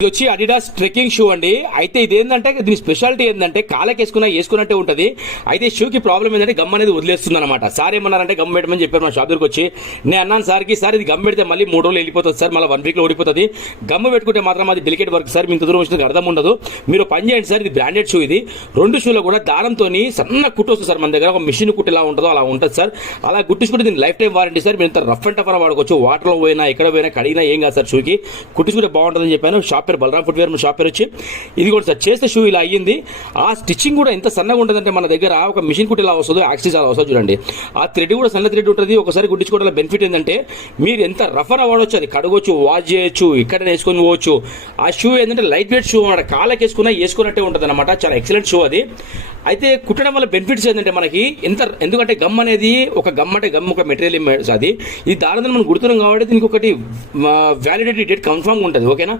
ఇది వచ్చి Adidas trekking shoe అండి. అయితే ఇది ఏంటంటే దీని స్పెషాలిటీ ఏంటంటే కాళ్ళకి వేసుకున్నట్టే ఉంటది. అయితే షూకి ప్రాబ్లం ఏంటంటే గమ్ అనేది వదిలేస్తుంది అనమాట. సార్ ఏమన్నారంటే గమ్ పెట్టమని చెప్పారు మా షాప్ దగ్గరకు వచ్చి. నేను అన్నాను సార్కి, సార్ ఇది గమ్ పెడితే మళ్ళీ 3 రోజులు వెళ్ళిపోతుంది సార్, మళ్ళీ 1 వీక్ లో ఓడిపోతుంది. గమ్ పెట్టుకుంటే మాత్రం అది డెలికేట్ వర్క్ సార్, మీ ఇంత దూరం వచ్చినందుకు అర్థం ఉండదు. మీరు పని చేయండి సార్, ఇది బ్రాండెడ్ షూ. ఇది 2 షూలో కూడా దారంతో సన్న కుట్టు వస్తుంది సార్. మన దగ్గర ఒక మిషన్ కుట్టు ఎలా ఉంటుందో అలా ఉంటుంది సార్. అలా కుట్టించుకుంటే దీని లైఫ్ టైం వారంటీ సార్. మీరు ఇంత రఫ్ అండ్ టఫ్ వాడుకోవచ్చు. వాటర్ లో పోయినా ఎక్కడ పోయినా కడిగినా ఏం కాదు సార్. షూకి కుట్టించుకుంటే బాగుంటుందని చెప్పాను. షాప్ పేరు బలరాం ఫుట్వేర్, షాప్ పేరు వచ్చి. ఇది కూడా సార్ చేస్తే షూ ఇలా అయ్యింది. ఆ స్టిచ్చింగ్ కూడా ఎంత సన్నగా ఉంటుందంటే మన దగ్గర ఒక మిషన్ కుట్టి ఎలా వస్తుందో యాక్సిస్ అలా వస్తుంది చూడండి. ఆ థ్రెడ్ కూడా సన్న థ్రెడ్ ఉంటుంది. ఒకసారి కుట్టించుకోవడం బెనిఫిట్ ఏంటంటే మీరు ఎంత రఫ్ అని వాడవచ్చు, అది కడగొచ్చు, వాష్ చేయొచ్చు, ఇక్కడ వేసుకొని పోవచ్చు. ఆ షూ ఏంటంటే లైట్ వెయిట్ షూ అన్నమాట. కాళ్ళకి వేసుకున్నట్టే ఉంటుంది అనమాట. చాలా ఎక్సలెంట్ షూ అది. అయితే కుట్టడం వల్ల బెనిఫిట్స్ ఏంటంటే మనకి ఎందుకంటే గమ్ అనేది ఒక మెటీరియల్ అది. ఇది దాని మనం గుర్తున్నాం కాబట్టి దీనికి ఒకటి వ్యాలిడిటీ డేట్ కన్ఫర్మ్ ఉంటుంది. ఓకేనా?